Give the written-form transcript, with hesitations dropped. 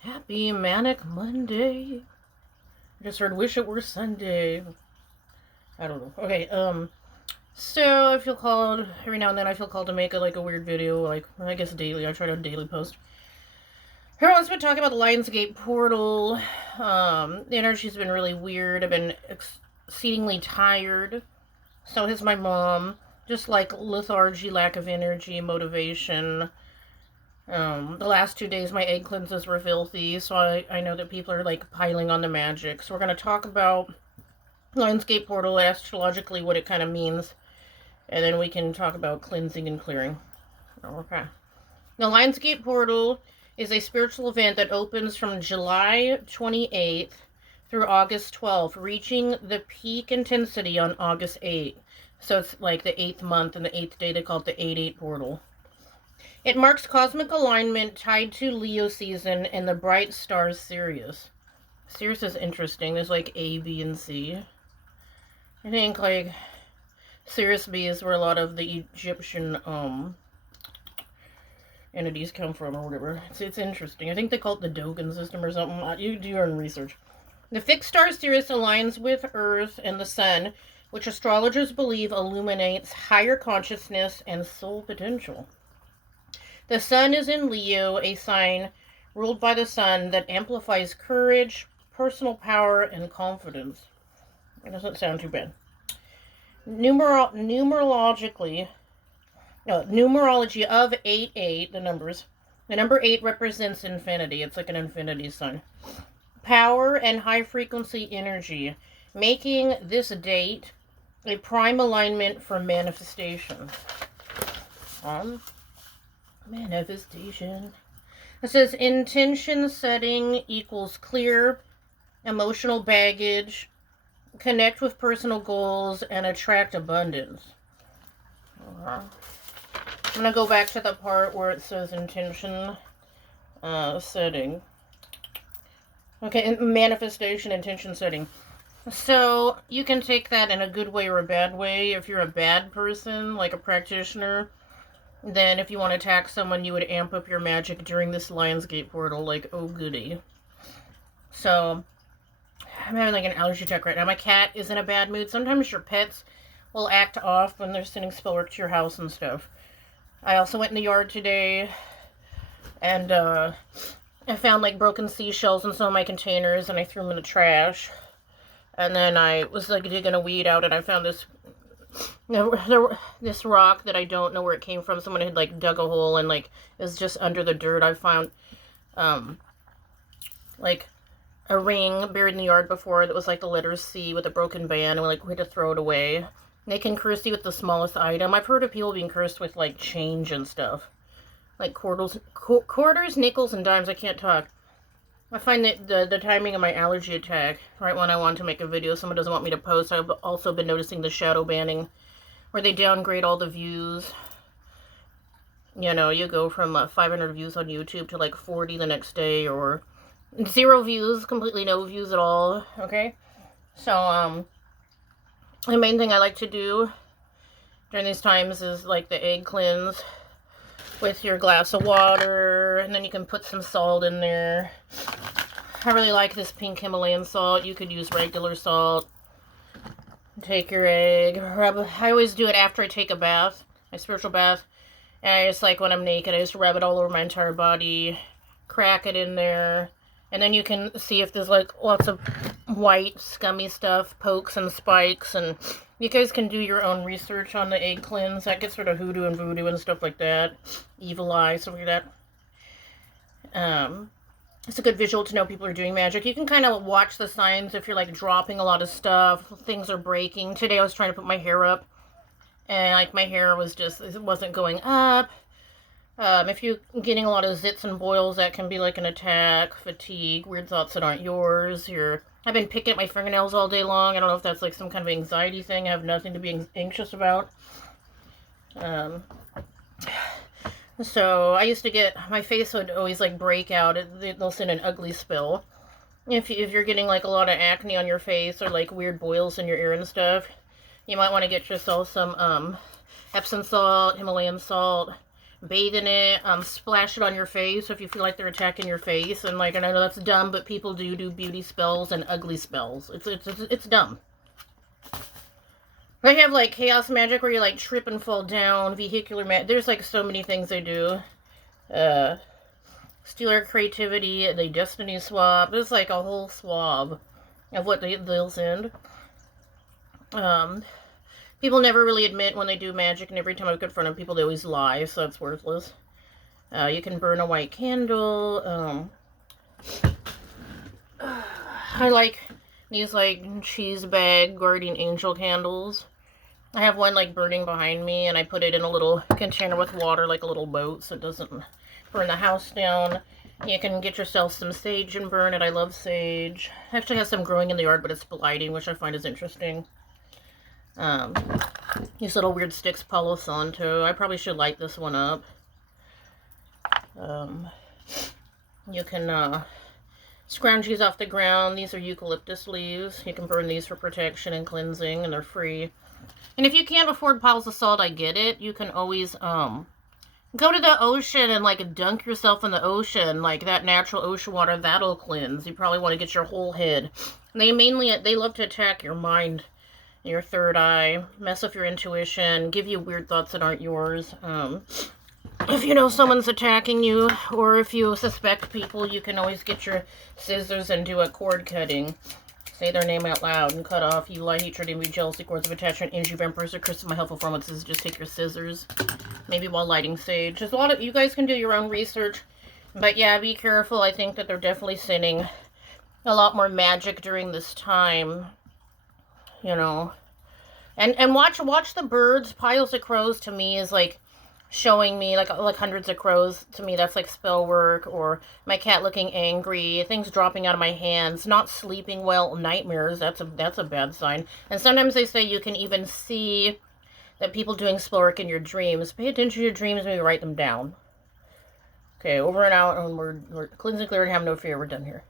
Happy Manic Monday. I just heard wish it were Sunday. I don't know. Okay, so I feel called, every now and then I feel called to make a weird video, I guess daily. I try to daily post. Everyone's been talking about the Lions Gate Portal. The energy's been really weird. I've been exceedingly tired. So has my mom. Just like lethargy, lack of energy, motivation. The last 2 days my egg cleanses were filthy, so I know that people are piling on the magic. So we're going to talk about Lions Gate Portal, astrologically what it kind of means, and then we can talk about cleansing and clearing. Okay. The Lions Gate Portal is a spiritual event that opens from July 28th through August 12th, reaching the peak intensity on August 8th. So it's like the 8th month and the 8th day. They call it the 8-8 portal. It marks cosmic alignment tied to Leo season and the bright star Sirius. Sirius is interesting. There's A, B, and C. I think Sirius B is where a lot of the Egyptian entities come from or whatever. It's interesting. I think they call it the Dogan system or something. You do your own research. The fixed star Sirius aligns with Earth and the Sun, which astrologers believe illuminates higher consciousness and soul potential. The Sun is in Leo, a sign ruled by the Sun that amplifies courage, personal power, and confidence. It doesn't sound too bad. Numerology of 8-8, the numbers. The number 8 represents infinity. It's like an infinity sign. Power and high frequency energy, making this date a prime alignment for manifestation. Manifestation. It says intention setting equals clear emotional baggage, connect with personal goals, and attract abundance. I'm going to go back to the part where it says intention setting. Okay, manifestation, intention setting. So you can take that in a good way or a bad way. If you're a bad person, like a practitioner, then if you want to attack someone, you would amp up your magic during this Lions Gate portal, oh goody. So, I'm having an allergy attack right now. My cat is in a bad mood. Sometimes your pets will act off when they're sending spell work to your house and stuff. I also went in the yard today, and I found broken seashells in some of my containers, and I threw them in the trash. And then I was digging a weed out, and I found this rock that I don't know where it came from. Someone had dug a hole and it was just under the dirt. I found a ring buried in the yard before that was the letter C with a broken band, and we had to throw it away. They can curse you with the smallest item. I've heard of people being cursed with change and stuff, quarters, nickels, and dimes. I can't talk. I find that the timing of my allergy attack, right when I want to make a video, someone doesn't want me to post. I've also been noticing the shadow banning, where they downgrade all the views. You know, you go from 500 views on YouTube to 40 the next day, or 0 views, completely no views at all, okay? So, the main thing I like to do during these times is the egg cleanse with your glass of water, and then you can put some salt in there. I really like this pink Himalayan salt. You could use regular salt. Take your egg, rub. I always do it after I take a bath, my spiritual bath. And I just when I'm naked, I just rub it all over my entire body, crack it in there, and then you can see if there's lots of white, scummy stuff, pokes and spikes, and you guys can do your own research on the egg cleanse. That gets rid of hoodoo and voodoo and stuff like that. Evil eye, stuff like that. It's a good visual to know people are doing magic. You can kind of watch the signs if you're dropping a lot of stuff. Things are breaking. Today I was trying to put my hair up, and my hair was it wasn't going up. If you're getting a lot of zits and boils, that can be an attack, fatigue, weird thoughts that aren't yours. I've been picking at my fingernails all day long. I don't know if that's some kind of anxiety thing. I have nothing to be anxious about. So I used to get, my face would always break out. They'll send an ugly spill. If you're getting a lot of acne on your face or weird boils in your ear and stuff, you might want to get yourself some Epsom salt, Himalayan salt, bathe in it, splash it on your face if you feel like they're attacking your face. And like, and I know that's dumb, but people do beauty spells and ugly spells. It's dumb. They have like chaos magic where you like trip and fall down, vehicular magic. There's like so many things they do. Stealer creativity, the destiny swap. There's like a whole swab of what they'll send. People never really admit when they do magic, and every time I confront people, they always lie, so that's worthless. You can burn a white candle. I like these, like, cheese bag guardian angel candles. I have one, like, burning behind me, and I put it in a little container with water, like a little boat, so it doesn't burn the house down. You can get yourself some sage and burn it. I love sage. I actually have some growing in the yard, but it's blighting, which I find is interesting. These little weird sticks Palo Santo. I probably should light this one up. You can scrounge these off the ground. These are eucalyptus leaves. You can burn these for protection and cleansing, and they're free. And if you can't afford piles of salt, I get it. You can always go to the ocean and like dunk yourself in the ocean, like that natural ocean water. That'll cleanse. You probably want to get your whole head. They love to attack your mind, your third eye, mess up your intuition, give you weird thoughts that aren't yours. If you know someone's attacking you, or if you suspect people, you can always get your scissors and do a cord cutting. Say their name out loud and cut off evil, lie, hatred, envy, jealousy, cords of attachment, injury, vampires, or curses. My helpful form with scissors. Just take your scissors, maybe while lighting sage. There's a lot of, you guys can do your own research, but yeah, be careful. I think that they're definitely sending a lot more magic during this time, you know. And watch the birds. Piles of crows to me is like showing me like hundreds of crows. To me, that's like spell work, or my cat looking angry, things dropping out of my hands, not sleeping well, nightmares. That's a bad sign. And sometimes they say you can even see that people doing spell work in your dreams. Pay attention to your dreams, maybe write them down. Okay, over and out, and we're cleansing, clear, and have no fear. We're done here.